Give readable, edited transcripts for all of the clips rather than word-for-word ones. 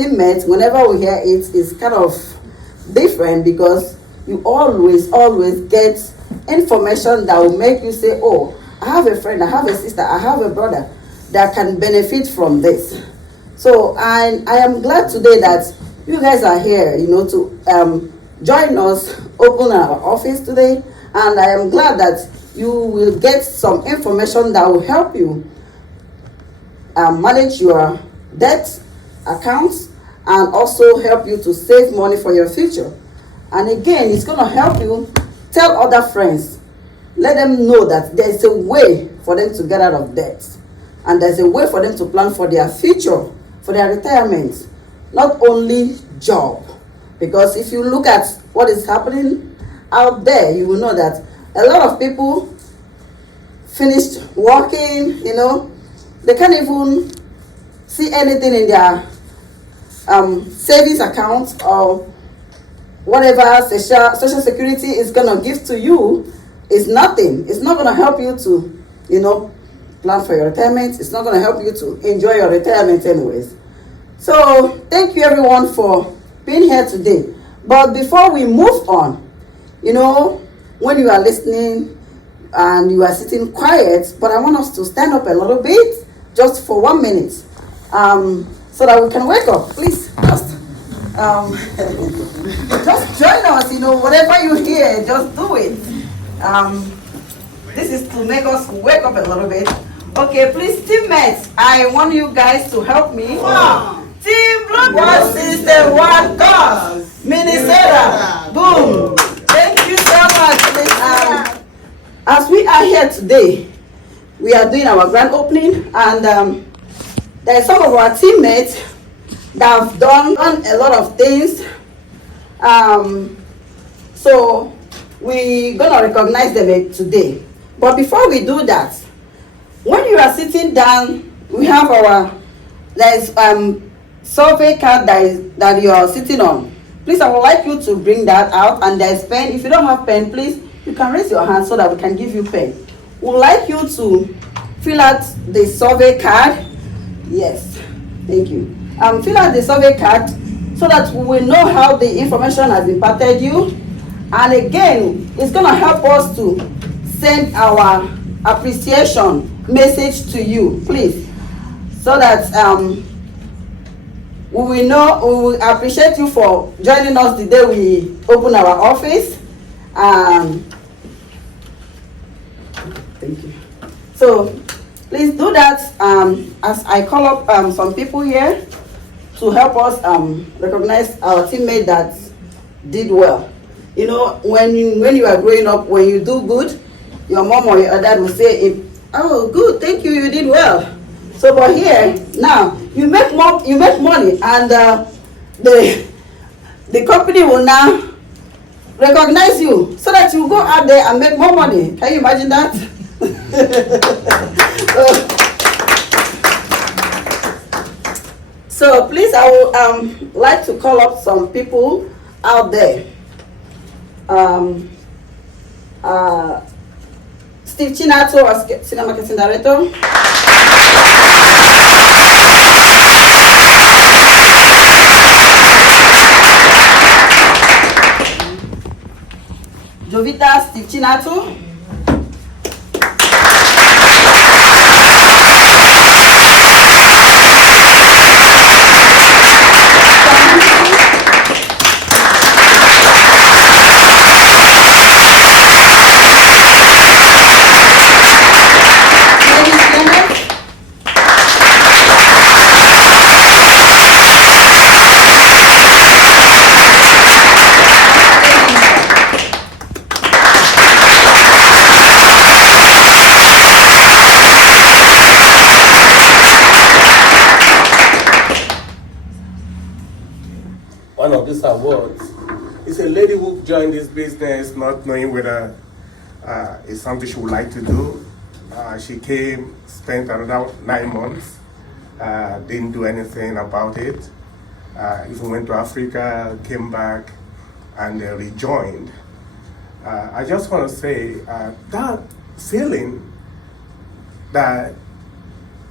teammates, whenever we hear it, it's kind of different because you always get information that will make you say, oh, I have a friend, I have a sister, I have a brother that can benefit from this. So I am glad today that you guys are here, to join us, open our office today. And I am glad that you will get some information that will help you manage your debt accounts and also help you to save money for your future. And again, it's going to help you tell other friends. Let them know that there's a way for them to get out of debt. And there's a way for them to plan for their future, for their retirement. Not only job. Because if you look at what is happening out there, you will know that a lot of people finished working, they can't even see anything in their savings accounts or whatever social security is going to give to you is nothing. It's not going to help you to, plan for your retirement. It's not going to help you to enjoy your retirement anyways. So thank you everyone for being here today. But before we move on, when you are listening and you are sitting quiet, but I want us to stand up a little bit just for 1 minute so that we can wake up. Please, just join us, whatever you hear, just do it. This is to make us wake up a little bit. Okay, please, teammates, I want you guys to help me. Team Bloomington. One system, one cause. Minnesota. Boom. Thank you so much. As we are here today, we are doing our grand opening, and there are some of our teammates that have done a lot of things. So we're gonna recognize them today. But before we do that, when you are sitting down, we have there's survey card that you are sitting on. Please, I would like you to bring that out, and there's pen. If you don't have pen, please, you can raise your hand so that we can give you pen. We would like you to fill out the survey card. Yes, thank you. Fill out the survey card so that we will know how the information has impacted you. And again, it's going to help us to send our appreciation message to you, please, so that we will appreciate you for joining us the day we open our office. Thank you. So please do that as I call up some people here to help us recognize our teammate that did well. When you are growing up, when you do good, your mom or your dad will say, oh, good, thank you, you did well. So, but here, now, you make money, and the company will now recognize you so that you go out there and make more money. Can you imagine that? So please, I would like to call up some people out there. Steve Chinato, our Senior Marketing Director. Jovita Steve Chinato. One of these awards is a lady who joined this business not knowing whether it's something she would like to do. She came, spent another 9 months, didn't do anything about it. Even went to Africa, came back, and rejoined. I just want to say that feeling that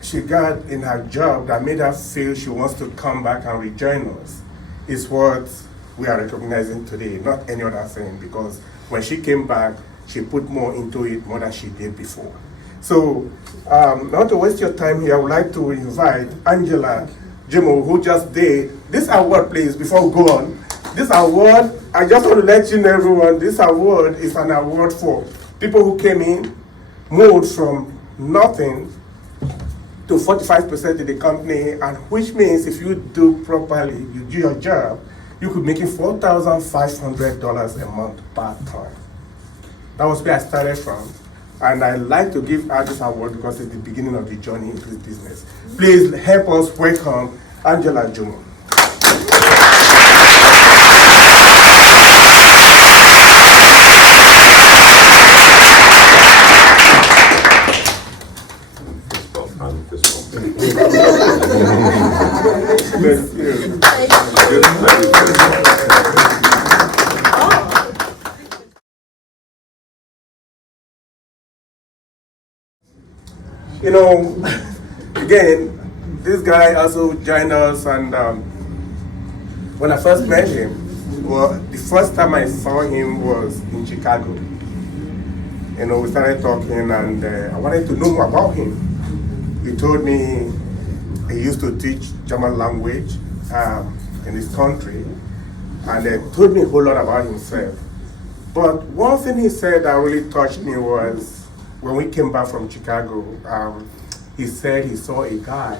she got in her job that made her feel she wants to come back and rejoin us is what we are recognizing today, not any other thing, because when she came back, she put more into it more than she did before. So, not to waste your time here, I would like to invite Angela Jimo, who just did this award, please, before we go on. This award, I just want to let you know, everyone, this award is an award for people who came in, moved from nothing to 45% in the company, and which means if you do properly, you do your job, you could make it $4,500 a month part-time. That was where I started from. And I like to give her this award because it's the beginning of the journey into this business. Please help us welcome Angela Jumo. You know, again, this guy also joined us, and when I first met him, well, the first time I saw him was in Chicago. You know, we started talking, and I wanted to know more about him. He told me he used to teach German language in his country, and told me a whole lot about himself. But one thing he said that really touched me was, when we came back from Chicago, he said he saw a guy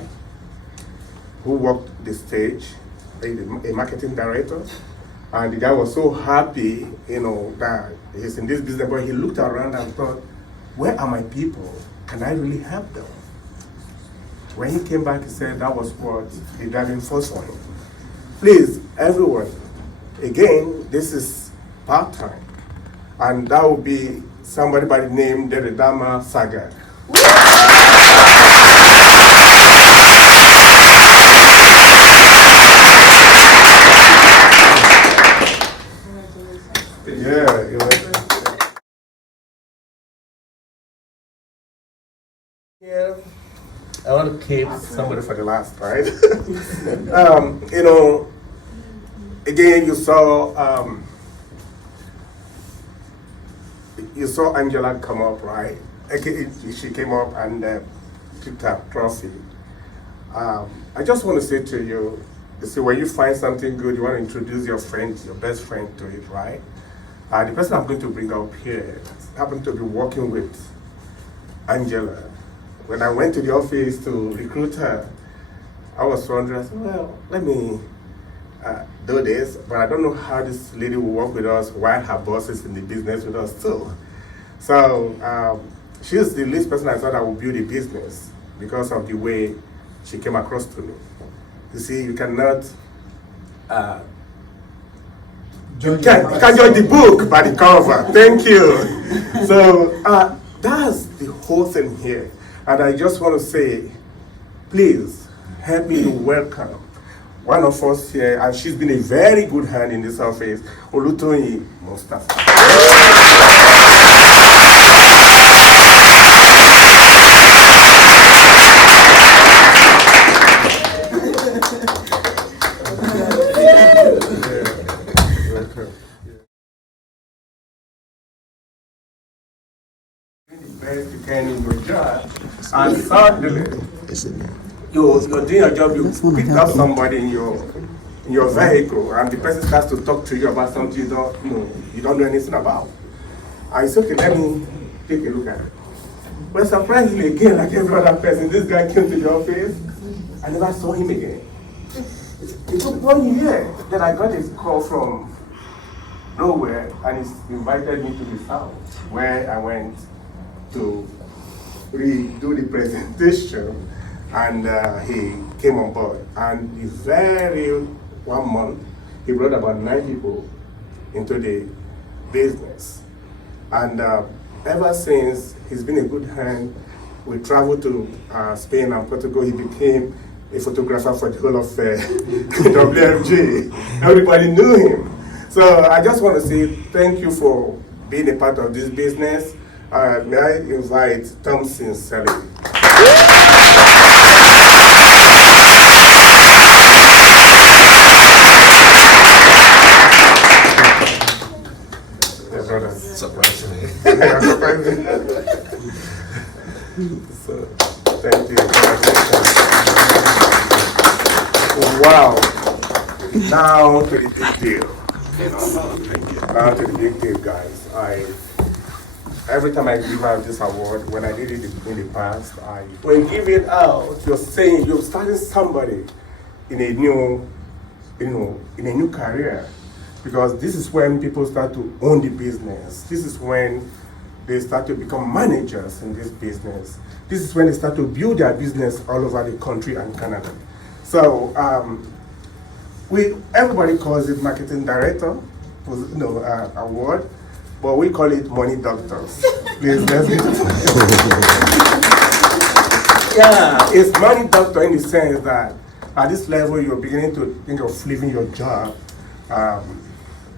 who walked the stage, a marketing director, and the guy was so happy, you know, that he's in this business, but he looked around and thought, where are my people? Can I really help them? When he came back, he said that was what the driving force for him. Please, everyone, again, this is part-time, and that will be somebody by the name Deredama Saga. Yeah, you know. Yeah, I want to keep somebody for the last, right? You know, again, you saw Angela come up, right? She came up and picked her trophy. I just want to say to you, see, when you find something good, you want to introduce your friend, your best friend to it, right? The person I'm going to bring up here happened to be working with Angela. When I went to the office to recruit her, I was wondering, I said, well, let me do this, but I don't know how this lady will work with us while her boss is in the business with us too. So she's the least person I thought I would build a business because of the way she came across to me. You see, you cannot you can judge the book by the cover. Thank you. So that's the whole thing here. And I just want to say, please help me to welcome one of us here, and she's been a very good hand in this office, Olutoyin Mustafa. Best you can in your job, and suddenly you're doing your job, you pick up somebody in your vehicle, and the person starts to talk to you about something you don't know anything about. And it's okay, let me take a look at it. But surprisingly, again, like every other person, this guy came to the office. I never saw him again. It took 1 year that I got a call from nowhere, and he invited me to his house, where I went to redo the presentation, and he came on board. And in very 1 month, he brought about 9 people into the business. And ever since, he's been a good hand. We traveled to Spain and Portugal. He became a photographer for the whole of WFG. Everybody knew him. So I just want to say thank you for being a part of this business. May I invite Tom Sincerely. You're surprising. So, thank you. Wow. Now to the big deal. Now to the big deal, guys. Every time I give out this award, when I did it in the past, when you give it out, you're saying you're starting somebody in a new, in a new career. Because this is when people start to own the business. This is when they start to become managers in this business. This is when they start to build their business all over the country and Canada. So everybody calls it marketing director, award, but we call it money doctors. Please, let's get it. Yeah, it's money doctor in the sense that at this level you're beginning to think of leaving your job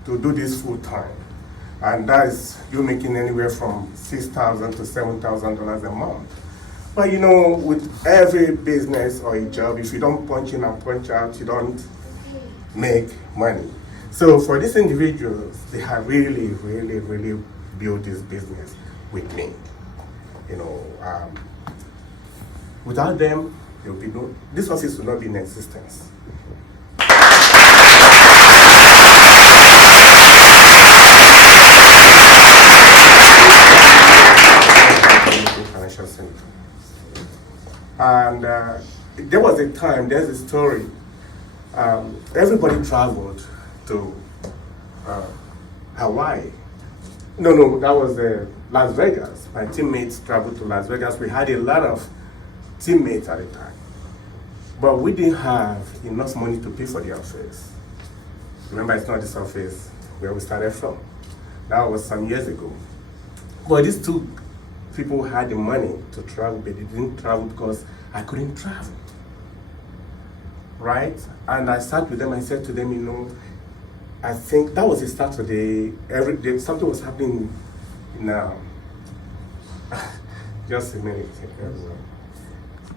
to do this full time. And that is, you're making anywhere from $6,000 to $7,000 a month. But with every business or a job, if you don't punch in and punch out, you don't make money. So for these individuals, they have really, really, really built this business with me. Without them, there will be this office will not be in existence. Financial center. And there was a time, there's a story, everybody traveled to Hawaii. No, that was Las Vegas. My teammates traveled to Las Vegas. We had a lot of teammates at the time. But we didn't have enough money to pay for the office. Remember, it's not this office where we started from. That was some years ago. But these two people had the money to travel, but they didn't travel because I couldn't travel. Right? And I sat with them, I said to them, I think that was a Saturday, every day, something was happening now. Just a minute.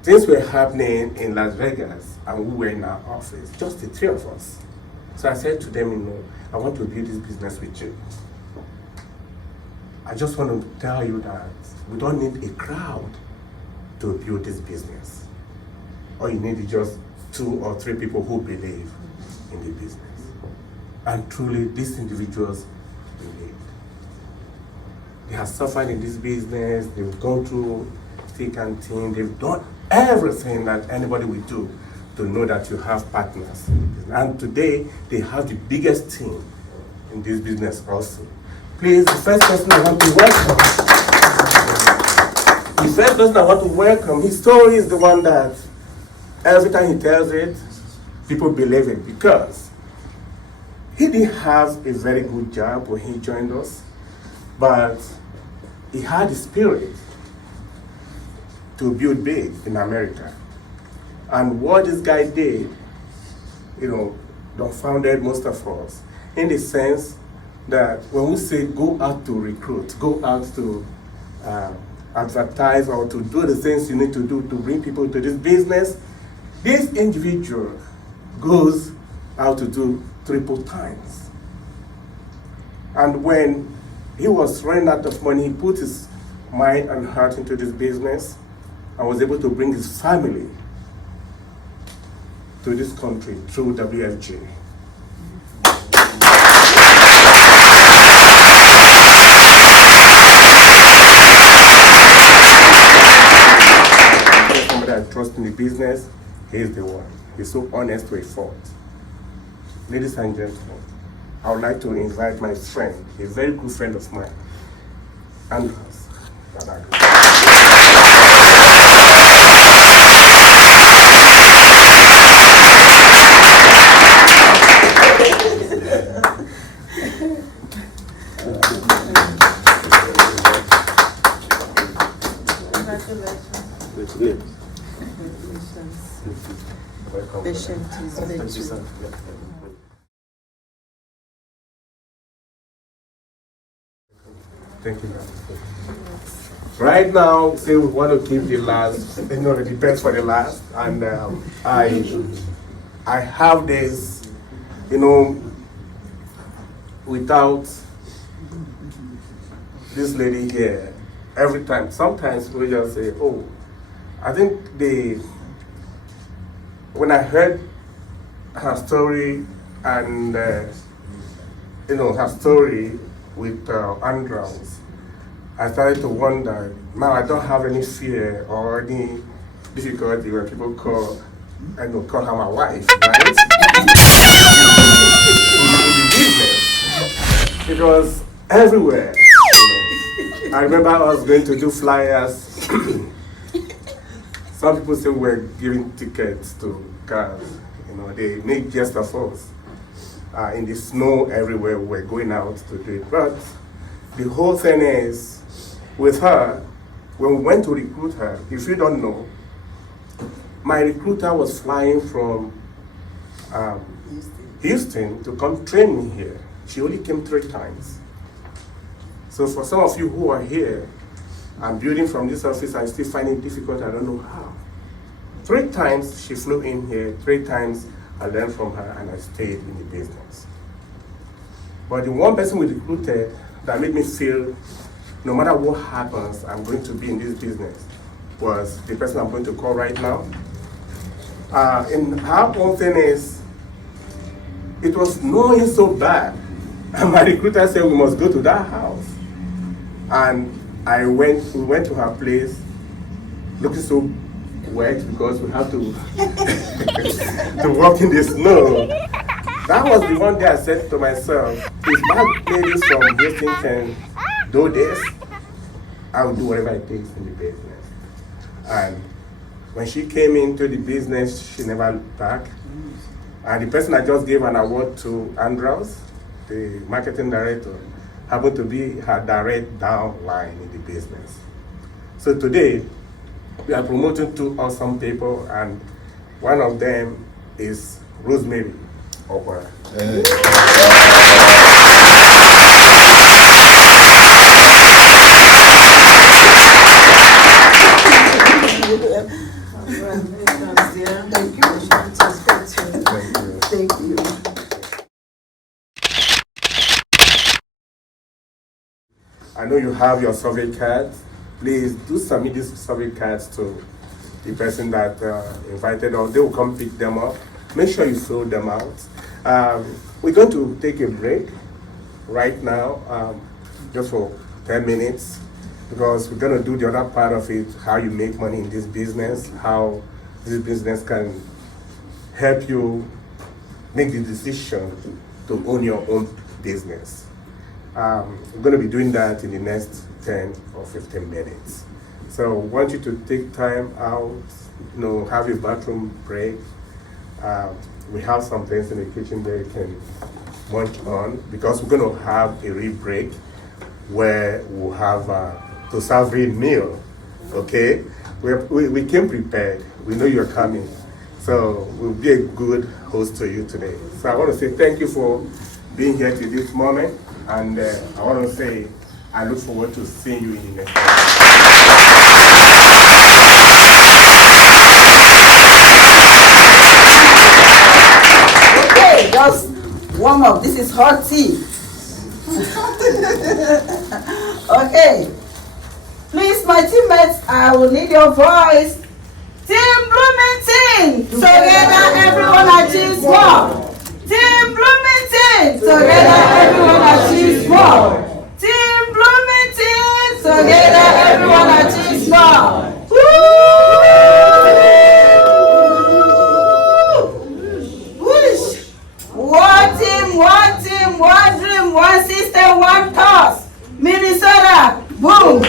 Things were happening in Las Vegas, and we were in our office, just the three of us. So I said to them, I want to build this business with you. I just want to tell you that we don't need a crowd to build this business. All you need is just 2 or 3 people who believe in the business. And truly, these individuals believe. They have suffered in this business, they've gone through thick and thin, they've done everything that anybody will do to know that you have partners. And today, they have the biggest team in this business also. Please, the first person I want to welcome, his story is the one that every time he tells it, people believe it, because he didn't have a very good job when he joined us, but he had the spirit to build big in America. And what this guy did, dumbfounded most of us, in the sense that when we say go out to recruit, go out to advertise or to do the things you need to do to bring people to this business, this individual goes out to do triple times. And when he was running out of money, he put his mind and heart into this business and was able to bring his family to this country through WFG. Somebody that trusts in the business, he's the one. He's so honest to a fault. Ladies and gentlemen, I would like to invite my friend, a very good friend of mine, Andrews. Patient is virtue. Thank you. Right now, say we want to keep the last, the best for the last, and I have this, without this lady here, every time, sometimes we just say, oh, I think when I heard her story and, her story with Andrews, I started to wonder, now I don't have any fear or any difficulty when people call her my wife, right? It was everywhere. I remember I was going to do flyers. Some people say we're giving tickets to cars. They make jest of us. In the snow everywhere, we're going out to do it. But the whole thing is, with her, when we went to recruit her, if you don't know, my recruiter was flying from Houston to come train me here. She only came 3 times. So for some of you who are here, I'm building from this office, I still find it difficult, I don't know how. 3 times she flew in here, 3 times I learned from her and I stayed in the business. But the one person we recruited that made me feel no matter what happens, I'm going to be in this business was the person I'm going to call right now. And her whole thing is, it was snowing so bad. And my recruiter said we must go to that house. And we went to her place, looking so wet because we have to to walk in the snow. That was the one day I said to myself, if my ladies from Bloomington do this, I will do whatever it takes in the business. And when she came into the business, she never looked back. And the person I just gave an award to, Andrews, the marketing director, happened to be her direct downline in the business. So today, we are promoting 2 awesome people, and one of them is Rosemary. Okay. Thank you. I know you have your survey cards. Please do submit these survey cards to the person that invited, or they will come pick them up. Make sure you fill them out. We're going to take a break right now, just for 10 minutes, because we're going to do the other part of it, how you make money in this business, how this business can help you make the decision to own your own business. We're going to be doing that in the next 10 or 15 minutes. So I want you to take time out, have a bathroom break. We have some things in the kitchen that you can munch on, because we're going to have a real break where we'll have to serve real meal, okay? We came prepared. We know you're coming. So we'll be a good host to you today. So I want to say thank you for being here to this moment. And I want to say I look forward to seeing you in the next one. Okay, just warm up. This is hot tea. Okay. Please, my teammates, I will need your voice. Team Bloomington! Together everyone achieves more. Team Bloomington! Together everyone achieves more. Team Bloomington! Together everyone achieves more. Whoosh! One team, one dream, one system, one cause. Minnesota, boom!